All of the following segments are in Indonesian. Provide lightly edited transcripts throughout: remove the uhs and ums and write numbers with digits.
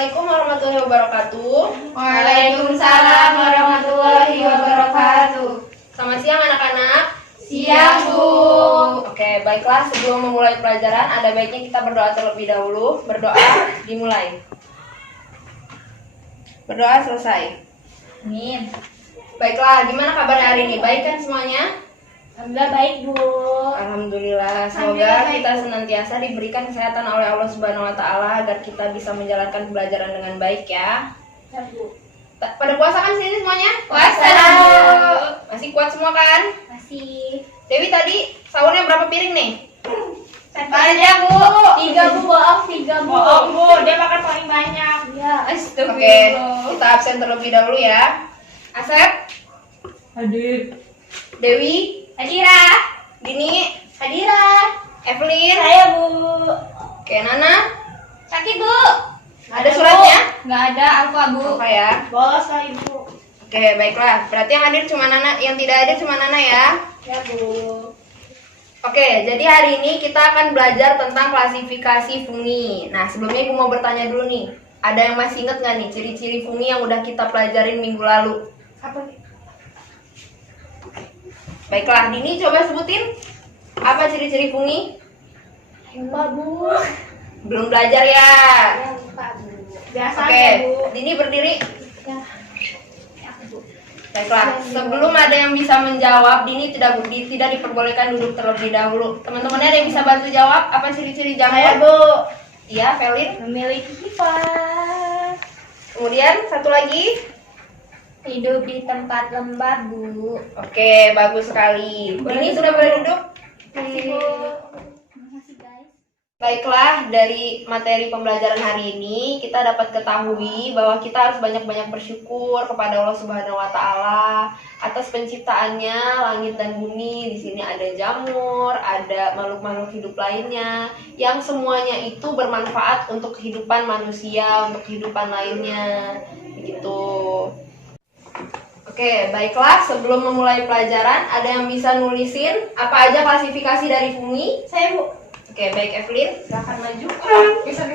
Assalamualaikum warahmatullahi wabarakatuh. Waalaikumsalam warahmatullahi wabarakatuh. Selamat siang anak-anak. Siang, Bu. Oke, baiklah, sebelum memulai pelajaran ada baiknya kita berdoa terlebih dahulu. Berdoa dimulai. Berdoa selesai. Amin. Baiklah, gimana kabar hari ini? Baik kan semuanya? Alhamdulillah baik, Bu. Alhamdulillah, semoga Alhamdulillah, baik, kita Bu. senantiasa diberikan kesehatan oleh Allah Subhanahu wa taala agar kita bisa menjalankan pembelajaran dengan baik ya. Ya, Bu. Pada puasa kan sini semuanya? Puasa. Masih kuat semua kan? Masih. Dewi tadi sahurnya berapa piring nih? Satu aja, Bu. 3, Bu. Bohong, 3, Bu. Bohong, Bu, dia makan paling banyak. Ya. Oke, kita absen terlebih dahulu ya. Asep, Hadir. Dewi, Hadira. Dini, Hadira. Evelyn, Saya, Bu. oke, Nana. Sakit, Bu. Ada suratnya? Nggak ada, Alfa, Bu. Apa ya? Bolos lah, Ibu. Oke, baiklah. Berarti yang hadir cuma Nana, yang tidak hadir cuma Nana ya. Ya, Bu. Oke, jadi hari ini kita akan belajar tentang klasifikasi fungi. Nah, sebelumnya Ibu mau bertanya dulu nih. Ada yang masih inget nggak nih ciri-ciri fungi yang udah kita pelajarin minggu lalu? Apa nih? Baiklah, Dini coba sebutin apa ciri-ciri fungi? Lupa, Bu. Belum belajar ya? Ya, lupa, Bu. Biasa Oke, aja, Bu. Dini berdiri. Ya. Ya, Bu. Baiklah, sebelum ada yang bisa menjawab, Dini tidak diperbolehkan duduk terlebih dahulu. Teman-temannya ada yang bisa bantu jawab apa ciri-ciri Saya, jamur? Bu. Iya, Felin. Memiliki kipas. Kemudian satu lagi. Hidup di tempat lembab, Bu. Oke, bagus sekali. Dini sudah boleh duduk? Makasih, Bu. Makasih, guys. Baiklah, dari materi pembelajaran hari ini kita dapat ketahui bahwa kita harus banyak-banyak bersyukur kepada Allah Subhanahu wa taala atas penciptaannya langit dan bumi. Di sini ada jamur, ada makhluk-makhluk hidup lainnya yang semuanya itu bermanfaat untuk kehidupan manusia, untuk kehidupan lainnya. Begitu. Oke, baiklah, sebelum memulai pelajaran ada yang bisa nulisin apa aja klasifikasi dari fungi? Saya, Bu. Oke, baik Evelyn, silahkan maju. Bisa.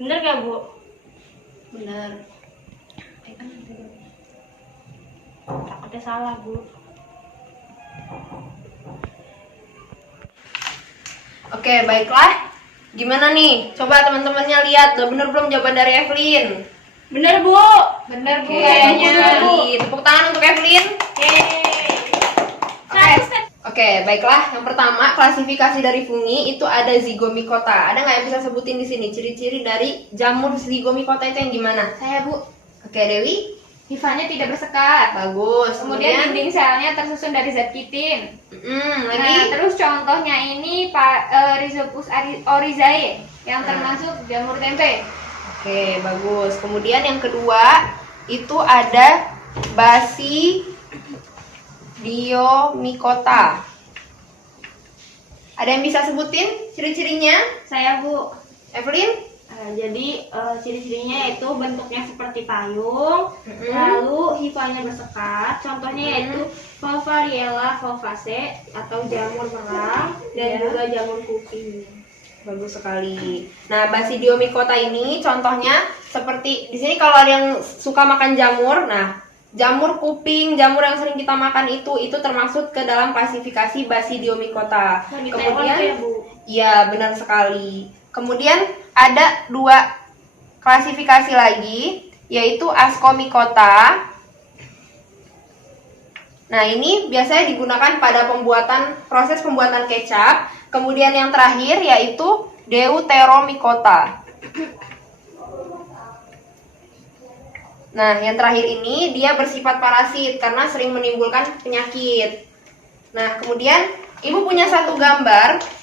Bener gak, Bu? Benar. Takutnya salah, Bu. Oke, baiklah. Gimana nih? Coba teman-temannya lihat, udah bener belum jawaban dari Evelyn? Bener, Bu. Benar, Bu. Oke, kayaknya. tepuk tangan untuk Evelyn. Oke, baiklah. Yang pertama, klasifikasi dari fungi itu ada zigomicota. Ada nggak yang bisa sebutin di sini ciri-ciri dari jamur zigomicota itu yang gimana? Saya, Bu. Oke, Dewi. Hifanya tidak bersekat. Bagus. Kemudian dinding selnya tersusun dari zat kitin. lagi. Nah, terus contohnya ini Rhizopus oryzae yang termasuk jamur tempe. Oke, bagus. Kemudian yang kedua itu ada Basidiomycota. Ada yang bisa sebutin ciri-cirinya? Saya, Bu. Evelyn? Jadi ciri-cirinya yaitu bentuknya seperti payung, Mm-mm. lalu hifanya bersekat. Contohnya yaitu Volvariella volvaceae atau jamur merang dan Ya. juga jamur kuping. Bagus sekali. Nah, Basidiomycota ini contohnya seperti di sini kalau ada yang suka makan jamur, nah jamur kuping, jamur yang sering kita makan itu termasuk ke dalam klasifikasi Basidiomycota. Kemudian ya, Bu. iya, benar sekali. Kemudian ada dua klasifikasi lagi, yaitu Ascomycota. Nah, ini biasanya digunakan pada proses pembuatan kecap. Kemudian yang terakhir yaitu Deuteromycota. Nah, yang terakhir ini dia bersifat parasit karena sering menimbulkan penyakit. Nah, kemudian Ibu punya satu gambar.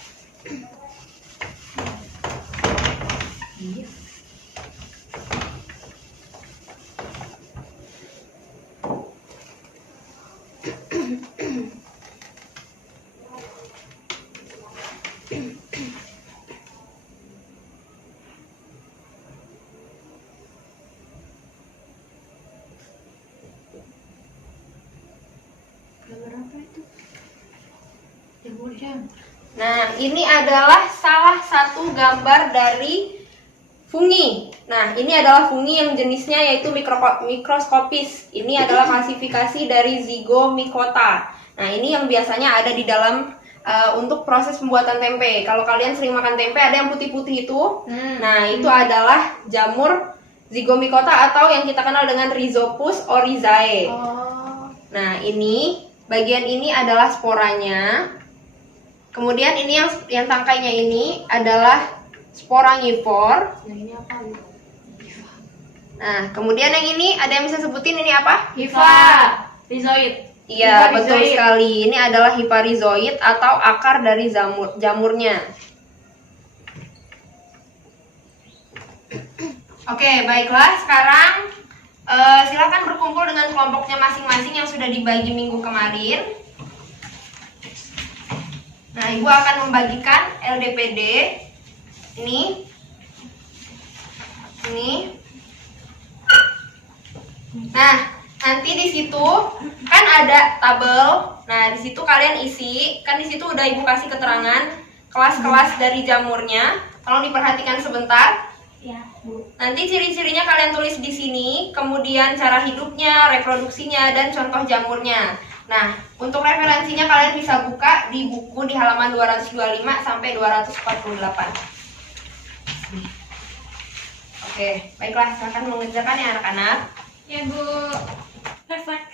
Nah, ini adalah salah satu gambar dari fungi. Nah, ini adalah fungi yang jenisnya yaitu mikroskopis. Ini adalah klasifikasi dari Zygomicota. Nah, ini yang biasanya ada di dalam untuk proses pembuatan tempe. Kalau kalian sering makan tempe, ada yang putih-putih itu. Nah, itu adalah jamur Zygomicota atau yang kita kenal dengan Rhizopus oryzae. Nah, ini bagian ini adalah sporanya. Kemudian ini yang tangkainya ini adalah sporangivore. Nah, ini apa? Nah, kemudian yang ini ada yang bisa sebutin ini apa? Rhizoid. Iya, betul Hypharyzoid. sekali. Ini adalah hypharyzoid atau akar dari jamurnya. Oke, baiklah. Sekarang silakan berkumpul dengan kelompoknya masing-masing yang sudah dibagi minggu kemarin. Nah, Ibu akan membagikan LDPD ini. Nah, nanti di situ kan ada tabel. Nah, di situ kalian isi. Kan di situ udah Ibu kasih keterangan kelas-kelas dari jamurnya. Tolong diperhatikan sebentar. Ya, Bu. Nanti ciri-cirinya kalian tulis di sini, kemudian cara hidupnya, reproduksinya, dan contoh jamurnya. Nah, untuk referensinya kalian bisa buka di buku di halaman 225 sampai 248. Oke, baiklah, silakan mengerjakan ya anak-anak. Ya, Bu. Perfect.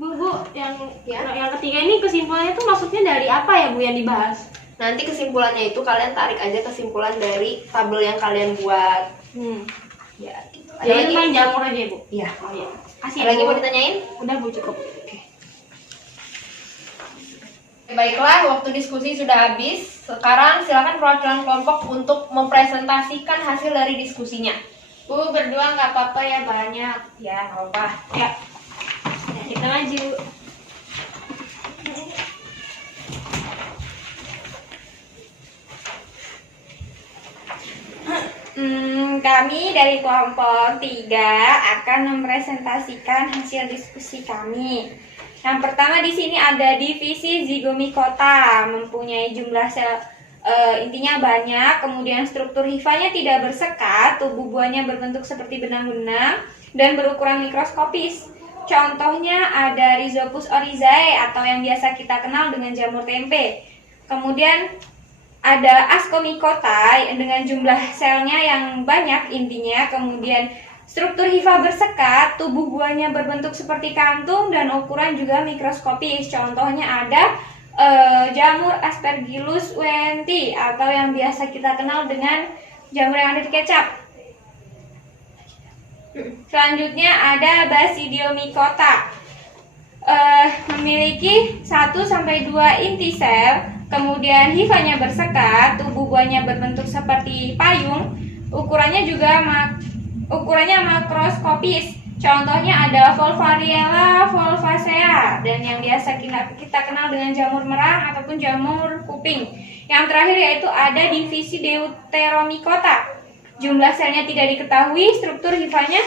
Bu, yang ketiga ini kesimpulannya tuh maksudnya dari apa ya, Bu, yang dibahas? Nanti kesimpulannya itu kalian tarik aja kesimpulan dari tabel yang kalian buat. Ya, gitu. Ada Jadi lagi? main jamur aja, Bu. Iya. Oh iya. Kasih Ada lagi Bu. mau ditanyain? Udah, Bu, cukup. Baiklah, waktu diskusi sudah habis. Sekarang silakan perwakilan kelompok untuk mempresentasikan hasil dari diskusinya. Bu, berdua nggak apa-apa ya, banyak. Ya, nggak apa-apa. Ya. Kita maju. Kami dari kelompok 3 akan mempresentasikan hasil diskusi kami. Yang pertama di sini ada divisi Zygomicota, mempunyai jumlah sel intinya banyak, kemudian struktur hifanya tidak bersekat, tubuh buahnya berbentuk seperti benang-benang dan berukuran mikroskopis. Contohnya ada Rhizopus oryzae atau yang biasa kita kenal dengan jamur tempe. Kemudian ada Ascomycota dengan jumlah selnya yang banyak intinya, kemudian struktur hifa bersekat, tubuh buahnya berbentuk seperti kantung dan ukuran juga mikroskopis. Contohnya ada jamur Aspergillus wenti atau yang biasa kita kenal dengan jamur yang ada di kecap. Selanjutnya ada Basidiomycota, memiliki 1-2 inti sel, kemudian hifanya bersekat, tubuh buahnya berbentuk seperti payung, ukurannya makroskopis. Contohnya ada Volvariella volvacea dan yang biasa kita kenal dengan jamur merang ataupun jamur kuping. Yang terakhir yaitu ada divisi Deuteromycota. Jumlah selnya tidak diketahui, struktur hifanya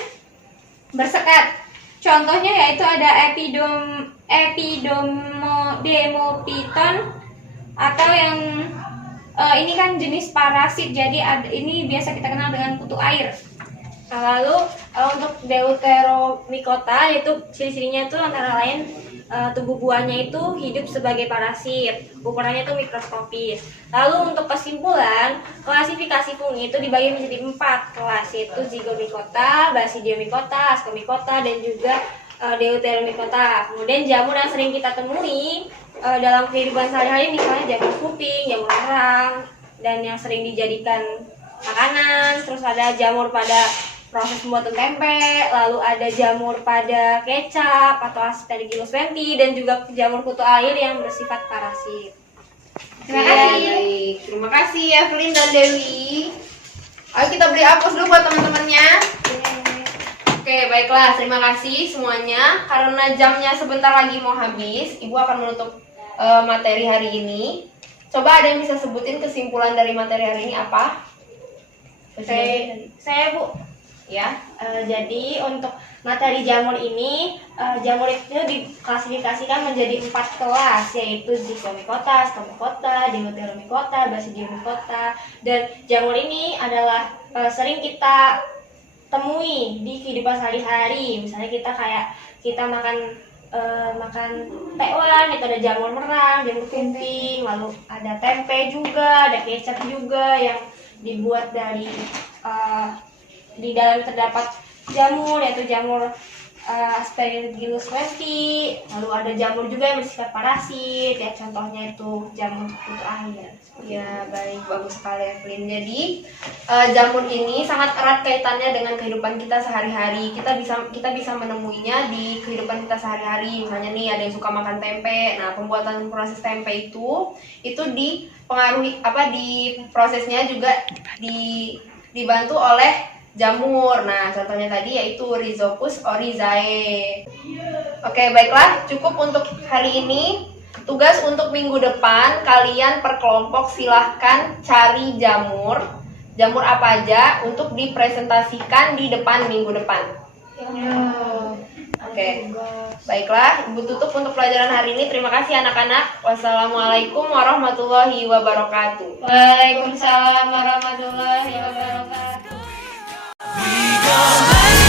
bersekat. Contohnya yaitu ada Epidomophyton atau yang ini kan jenis parasit, jadi ini biasa kita kenal dengan kutu air. Lalu untuk Deuteromycota itu ciri-cirinya itu antara lain tubuh buahnya itu hidup sebagai parasit, ukurannya itu mikroskopis. Lalu untuk kesimpulan, klasifikasi fungi itu dibagi menjadi 4 kelas, yaitu Zygomicota, Basidiomycota, Ascomycota, dan juga Deuteromycota. Kemudian jamur yang sering kita temui dalam kehidupan sehari-hari misalnya jamur kuping, jamur merang, dan yang sering dijadikan makanan. Terus ada jamur pada proses pembuatan tempe, lalu ada jamur pada kecap atau Aspergillus wenti, dan juga jamur kutu air yang bersifat parasit. Terima Iya, kasih. baik. Terima kasih Evelyn dan Dewi. Ayo kita beri aplaus dulu buat teman-temannya. Oke, baiklah. Terima kasih semuanya. Karena jamnya sebentar lagi mau habis, Ibu akan menutup materi hari ini. Coba ada yang bisa sebutin kesimpulan dari materi hari ini apa? Saya Bu, ya. Jadi untuk materi jamur ini, jamur itu diklasifikasikan menjadi 4 kelas, yaitu Zygomicota, Stomacota, Deuteromycota, Basidiomycota. Dan jamur ini adalah sering kita temui di kehidupan sehari-hari. Misalnya kita makan tekwan, itu ada jamur merang, jamur kuping, lalu ada tempe juga, ada kecap juga yang dibuat dari di dalam terdapat jamur, yaitu jamur Aspergillus lempi. Lalu ada jamur juga yang bersifat parasit, ya contohnya itu jamur kutu air. Ya, baik, bagus sekali Evelyn. Jadi jamur ini sangat erat kaitannya dengan kehidupan kita sehari-hari. Kita bisa menemuinya di kehidupan kita sehari-hari. Misalnya nih ada yang suka makan tempe. Nah, pembuatan proses tempe itu dipengaruhi di prosesnya juga dibantu oleh jamur. Nah, contohnya tadi yaitu Rhizopus oryzae. Oke, baiklah, cukup untuk hari ini. Tugas untuk minggu depan, kalian per kelompok silahkan cari jamur apa aja untuk dipresentasikan di depan minggu depan. Oke, baiklah, Ibu tutup untuk pelajaran hari ini. Terima kasih anak-anak. Wassalamualaikum warahmatullahi wabarakatuh. Waalaikumsalam warahmatullahi wabarakatuh. We gon' light